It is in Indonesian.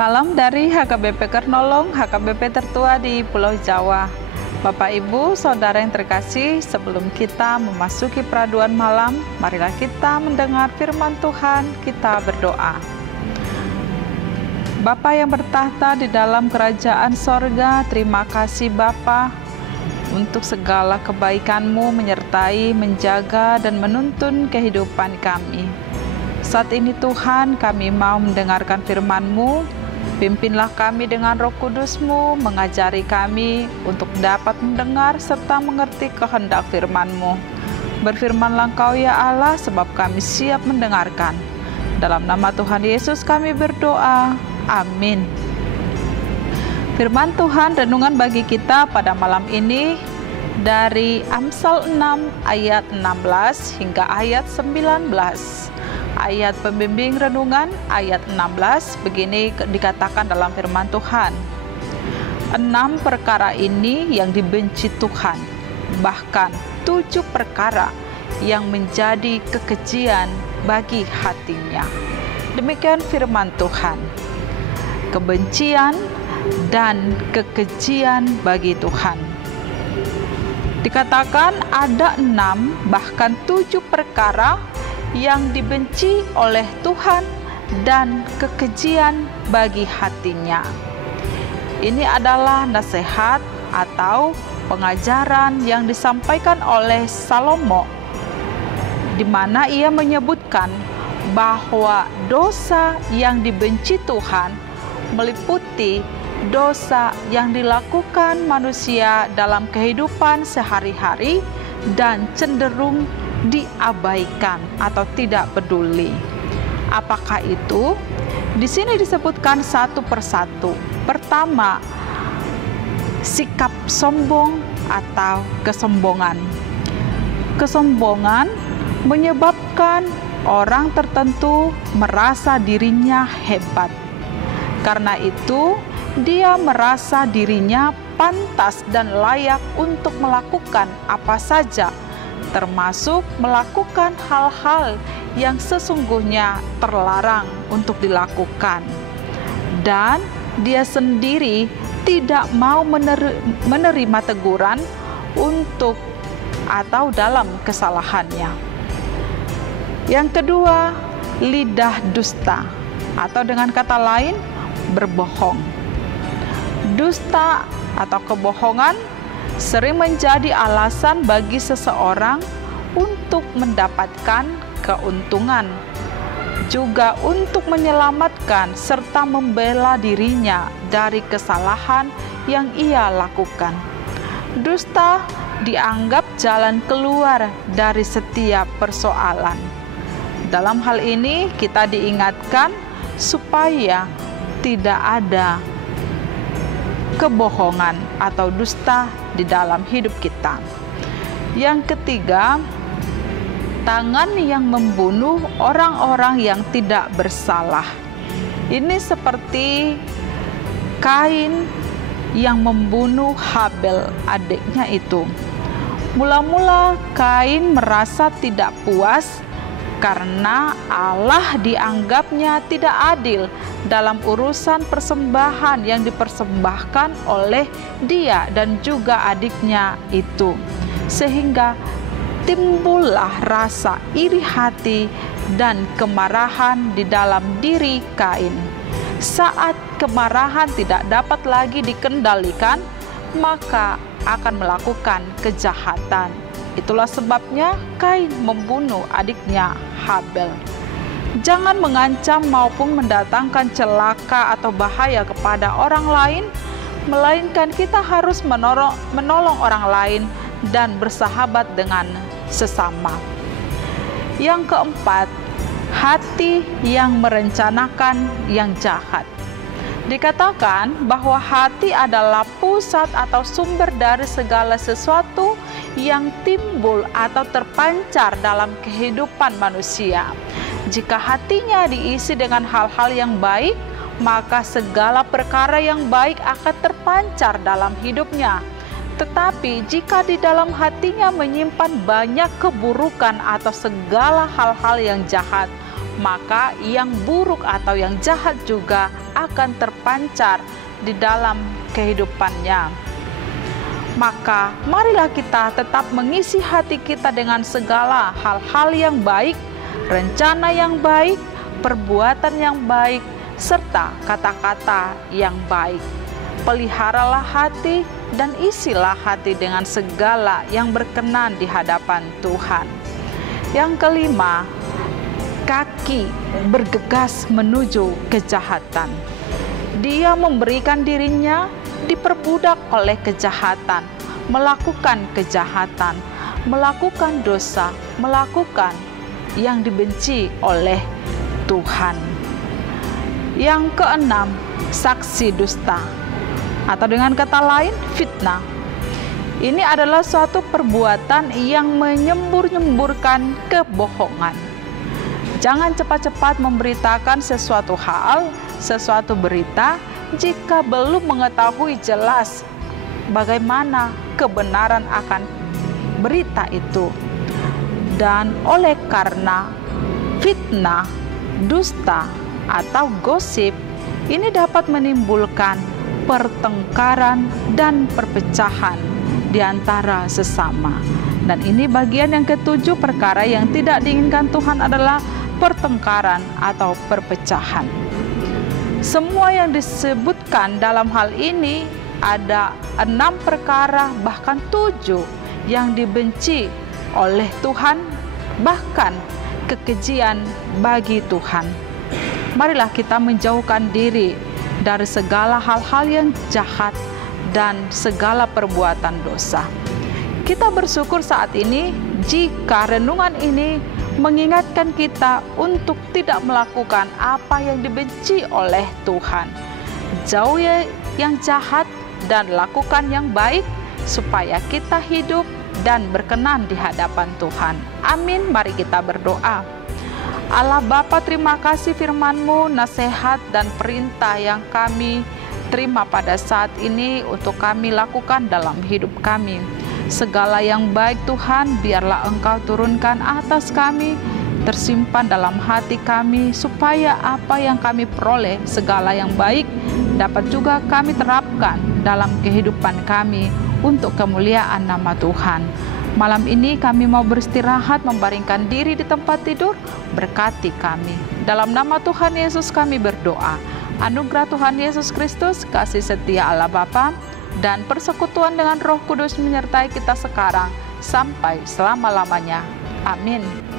Salam dari HKBP Kernolong, HKBP tertua di Pulau Jawa. Bapak, Ibu, Saudara yang terkasih, sebelum kita memasuki peraduan malam, marilah kita mendengar firman Tuhan, kita berdoa. Bapa yang bertahta di dalam kerajaan sorga, terima kasih Bapa untuk segala kebaikan-Mu menyertai, menjaga, dan menuntun kehidupan kami. Saat ini Tuhan, kami mau mendengarkan firman-Mu. Pimpinlah kami dengan Roh Kudus-Mu, mengajari kami untuk dapat mendengar serta mengerti kehendak firman-Mu. Berfirmanlah Engkau ya Allah, sebab kami siap mendengarkan. Dalam nama Tuhan Yesus kami berdoa. Amin. Firman Tuhan renungan bagi kita pada malam ini dari Amsal 6 ayat 16 hingga ayat 19. Ayat pembimbing renungan ayat 16 begini dikatakan dalam firman Tuhan. 6 perkara ini yang dibenci Tuhan, bahkan 7 perkara yang menjadi kekejian bagi hatinya. Demikian firman Tuhan. Kebencian dan kekejian bagi Tuhan. Dikatakan ada 6 bahkan 7 perkara yang dibenci oleh Tuhan dan kekejian bagi hatinya. Ini adalah nasihat atau pengajaran yang disampaikan oleh Salomo, di mana ia menyebutkan bahwa dosa yang dibenci Tuhan meliputi dosa yang dilakukan manusia dalam kehidupan sehari-hari dan cenderung diabaikan atau tidak peduli. Apakah itu? Di sini disebutkan satu persatu. Pertama, sikap sombong atau kesombongan. Kesombongan menyebabkan orang tertentu merasa dirinya hebat. Karena itu, dia merasa dirinya pantas dan layak untuk melakukan apa saja, termasuk melakukan hal-hal yang sesungguhnya terlarang untuk dilakukan. Dan dia sendiri tidak mau menerima teguran untuk atau dalam kesalahannya. Yang kedua, lidah dusta, atau dengan kata lain, berbohong. Dusta atau kebohongan sering menjadi alasan bagi seseorang untuk mendapatkan keuntungan, juga untuk menyelamatkan serta membela dirinya dari kesalahan yang ia lakukan. Dusta dianggap jalan keluar dari setiap persoalan. Dalam hal ini kita diingatkan supaya tidak ada kebohongan atau dusta di dalam hidup kita. Yang ketiga, tangan yang membunuh orang-orang yang tidak bersalah. Ini seperti Kain yang membunuh Habel, adiknya itu. Mula-mula Kain merasa tidak puas karena Allah dianggapnya tidak adil dalam urusan persembahan yang dipersembahkan oleh dia dan juga adiknya itu. Sehingga timbullah rasa iri hati dan kemarahan di dalam diri Kain. Saat kemarahan tidak dapat lagi dikendalikan, maka akan melakukan kejahatan. Itulah sebabnya Kain membunuh adiknya Habel. Jangan mengancam maupun mendatangkan celaka atau bahaya kepada orang lain, melainkan kita harus menolong orang lain dan bersahabat dengan sesama. Yang keempat, hati yang merencanakan yang jahat. Dikatakan bahwa hati adalah pusat atau sumber dari segala sesuatu yang timbul atau terpancar dalam kehidupan manusia. Jika hatinya diisi dengan hal-hal yang baik, maka segala perkara yang baik akan terpancar dalam hidupnya. Tetapi jika di dalam hatinya menyimpan banyak keburukan atau segala hal-hal yang jahat, maka yang buruk atau yang jahat juga akan terpancar di dalam kehidupannya. Maka marilah kita tetap mengisi hati kita dengan segala hal-hal yang baik, rencana yang baik, perbuatan yang baik, serta kata-kata yang baik. Peliharalah hati dan isilah hati dengan segala yang berkenan di hadapan Tuhan. Yang kelima, kaki bergegas menuju kejahatan. Dia memberikan dirinya diperbudak oleh kejahatan, melakukan kejahatan, melakukan dosa, melakukan yang dibenci oleh Tuhan. Yang keenam, saksi dusta, atau dengan kata lain, fitnah. Ini adalah suatu perbuatan yang menyembur-nyemburkan kebohongan. Jangan cepat-cepat memberitakan sesuatu hal, sesuatu berita, jika belum mengetahui jelas bagaimana kebenaran akan berita itu. Dan oleh karena fitnah, dusta, atau gosip, ini dapat menimbulkan pertengkaran dan perpecahan di antara sesama. Dan ini bagian yang ketujuh, perkara yang tidak diinginkan Tuhan adalah pertengkaran atau perpecahan. Semua yang disebutkan dalam hal ini ada 6 perkara, bahkan 7 yang dibenci oleh Tuhan, bahkan kekejian bagi Tuhan. Marilah kita menjauhkan diri dari segala hal-hal yang jahat dan segala perbuatan dosa. Kita bersyukur saat ini jika renungan ini mengingatkan kita untuk tidak melakukan apa yang dibenci oleh Tuhan. Jauhi yang jahat dan lakukan yang baik, supaya kita hidup dan berkenan di hadapan Tuhan. Amin. Mari kita berdoa. Allah Bapa, terima kasih firman-Mu, nasihat dan perintah yang kami terima pada saat ini untuk kami lakukan dalam hidup kami. Segala yang baik Tuhan, biarlah Engkau turunkan atas kami, tersimpan dalam hati kami, supaya apa yang kami peroleh, segala yang baik, dapat juga kami terapkan dalam kehidupan kami untuk kemuliaan nama Tuhan. Malam ini kami mau beristirahat, membaringkan diri di tempat tidur. Berkati kami. Dalam nama Tuhan Yesus kami berdoa. Anugerah Tuhan Yesus Kristus, kasih setia Allah Bapa, dan persekutuan dengan Roh Kudus menyertai kita sekarang sampai selama-lamanya. Amin.